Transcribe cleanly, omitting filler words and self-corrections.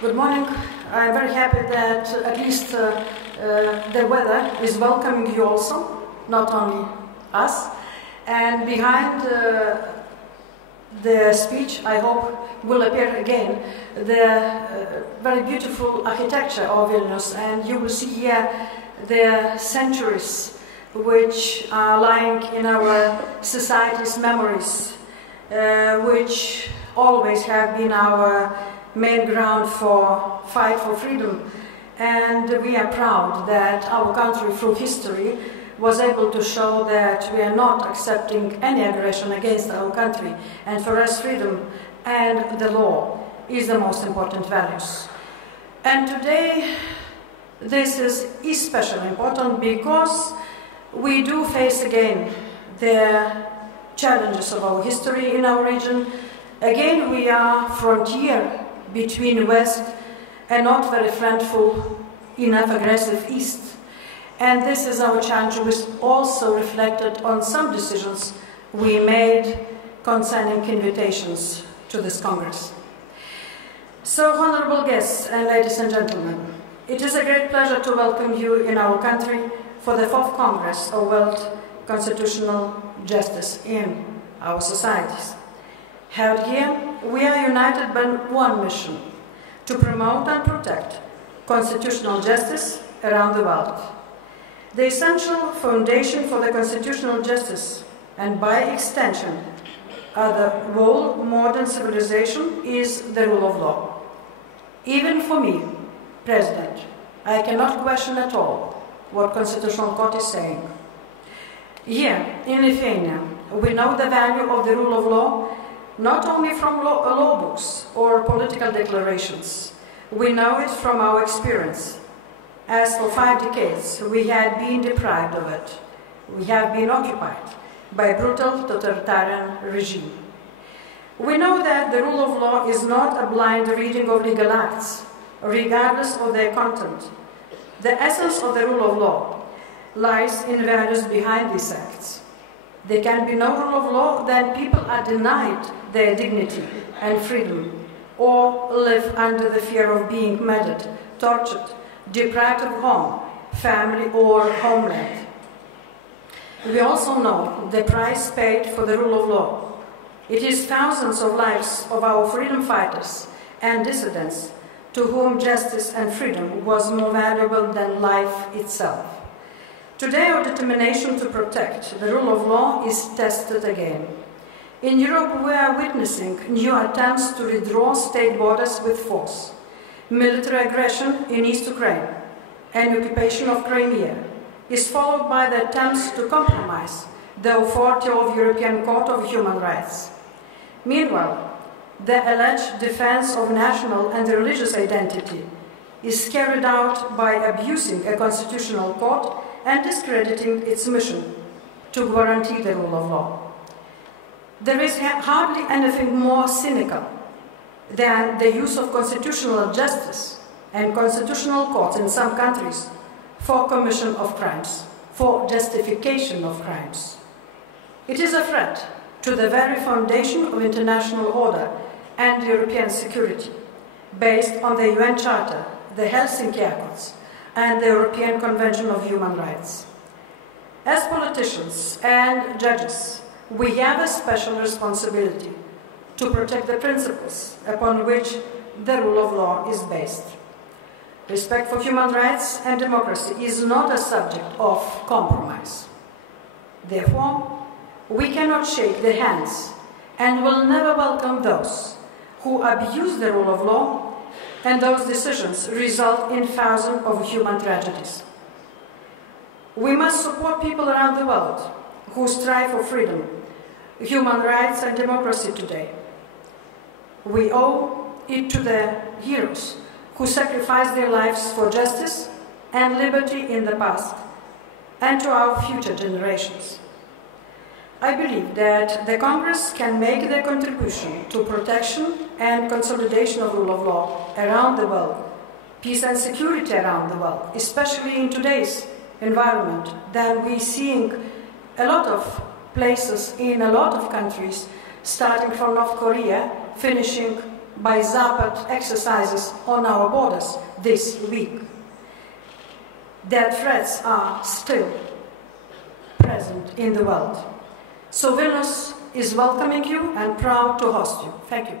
Good morning. I'm very happy that at least the weather is welcoming you also, not only us. And behind the speech, I hope, will appear again the very beautiful architecture of Vilnius. And you will see here the centuries which are lying in our society's memories, which always have been our main ground for fight for freedom. And we are proud that our country, through history, was able to show that we are not accepting any aggression against our country. And for us, freedom and the law is the most important values. And today, this is especially important because we do face again the challenges of our history in our region. Again, we are frontier between West and not very friendful, enough aggressive East. And this is our challenge, which also reflected on some decisions we made concerning invitations to this Congress. So, honorable guests and ladies and gentlemen, it is a great pleasure to welcome you in our country for the 4th Congress of World Constitutional Justice in our societies. Held here, we are united by one mission: to promote and protect constitutional justice around the world. The essential foundation for the constitutional justice, and by extension, the whole modern civilization, is the rule of law. Even for me, President, I cannot question at all what Constitutional Court is saying. Here, in Lithuania, we know the value of the rule of law not only from law books or political declarations. We know it from our experience, as for 5 decades we had been deprived of it. We have been occupied by a brutal totalitarian regime. We know that the rule of law is not a blind reading of legal acts, regardless of their content. The essence of the rule of law lies in values behind these acts. There can be no rule of law then people are denied their dignity and freedom, or live under the fear of being murdered, tortured, deprived of home, family, or homeland. We also know the price paid for the rule of law. It is thousands of lives of our freedom fighters and dissidents to whom justice and freedom was more valuable than life itself. Today, our determination to protect the rule of law is tested again. In Europe, we are witnessing new attempts to redraw state borders with force, military aggression in East Ukraine, and occupation of Crimea is followed by the attempts to compromise the authority of European Court of Human Rights. Meanwhile, the alleged defense of national and religious identity is carried out by abusing a constitutional court and discrediting its mission to guarantee the rule of law. There is hardly anything more cynical than the use of constitutional justice and constitutional courts in some countries for commission of crimes, for justification of crimes. It is a threat to the very foundation of international order and European security, based on the UN Charter, the Helsinki Accords, and the European Convention of Human Rights. As politicians and judges, we have a special responsibility to protect the principles upon which the rule of law is based. Respect for human rights and democracy is not a subject of compromise. Therefore, we cannot shake their hands and will never welcome those who abuse the rule of law, and those decisions result in thousands of human tragedies. We must support people around the world who strive for freedom, human rights and democracy today. We owe it to the heroes who sacrificed their lives for justice and liberty in the past, and to our future generations. I believe that the Congress can make their contribution to protection and consolidation of rule of law around the world, peace and security around the world, especially in today's environment that we're seeing a lot of places in a lot of countries, starting from North Korea, finishing by Zapad exercises on our borders this week. Their threats are still present in the world. So Vilnius is welcoming you and proud to host you. Thank you.